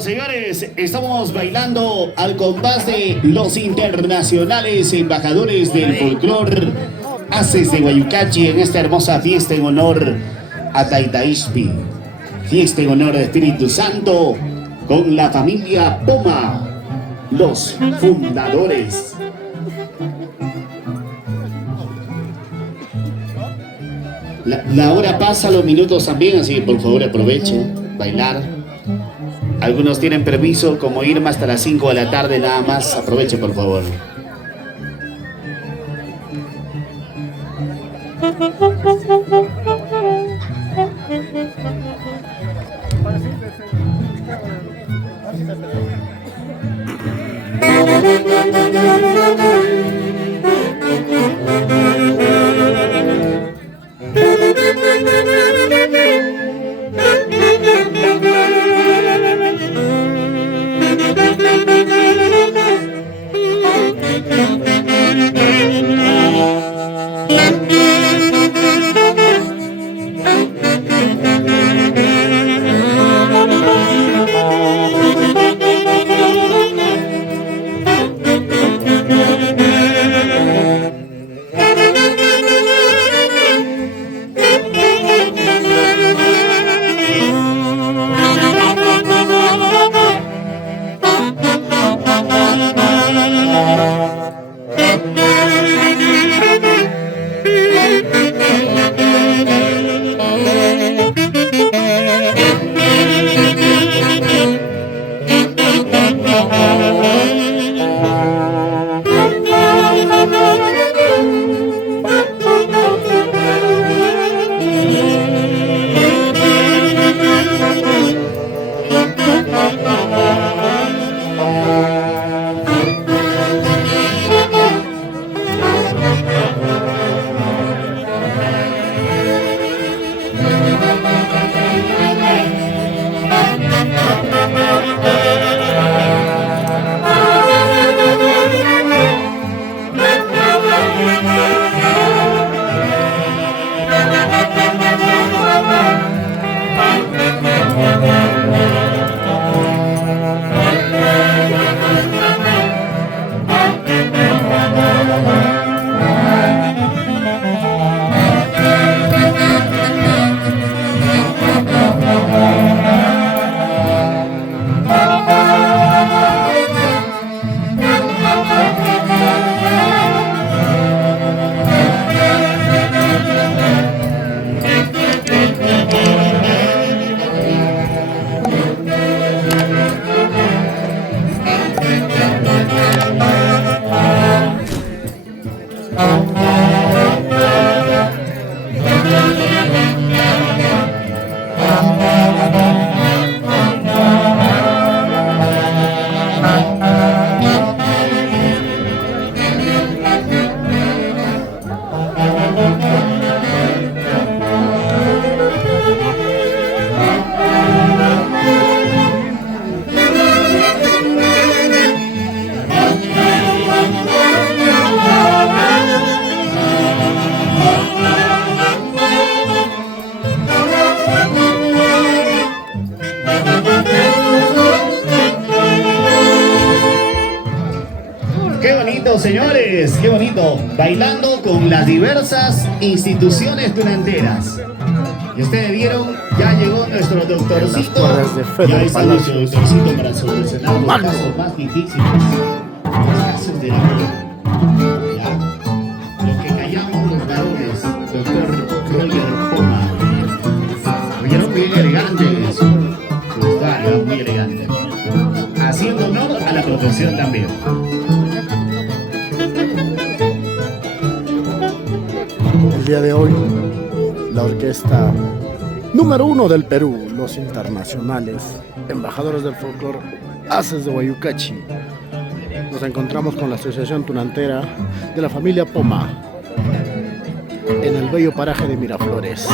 Señores, estamos bailando al compás de los internacionales embajadores del folclor Haces de Guayucachi en esta hermosa fiesta en honor a Taitaixpi, fiesta en honor de Espíritu Santo con la familia Poma, los fundadores. La hora pasa, los minutos también, así que por favor aprovechen, bailar. Algunos tienen permiso, como irme hasta las 5 de la tarde nada más. Aproveche, por favor. Señores, qué bonito, bailando con las diversas instituciones tunanteras. Y ustedes vieron, ya llegó nuestro doctorcito. Ya está nuestro doctorcito para solucionar los casos más difíciles, los casos de la vida. Ya, los que callamos los varones, doctor Roger Poma. Vieron bien elegantes. información también. El día de hoy, la orquesta número 1 del Perú, los internacionales, embajadores del folclore, Haces de Guayucachi. Nos encontramos con la Asociación Tunantera de la familia Poma en el bello paraje de Miraflores.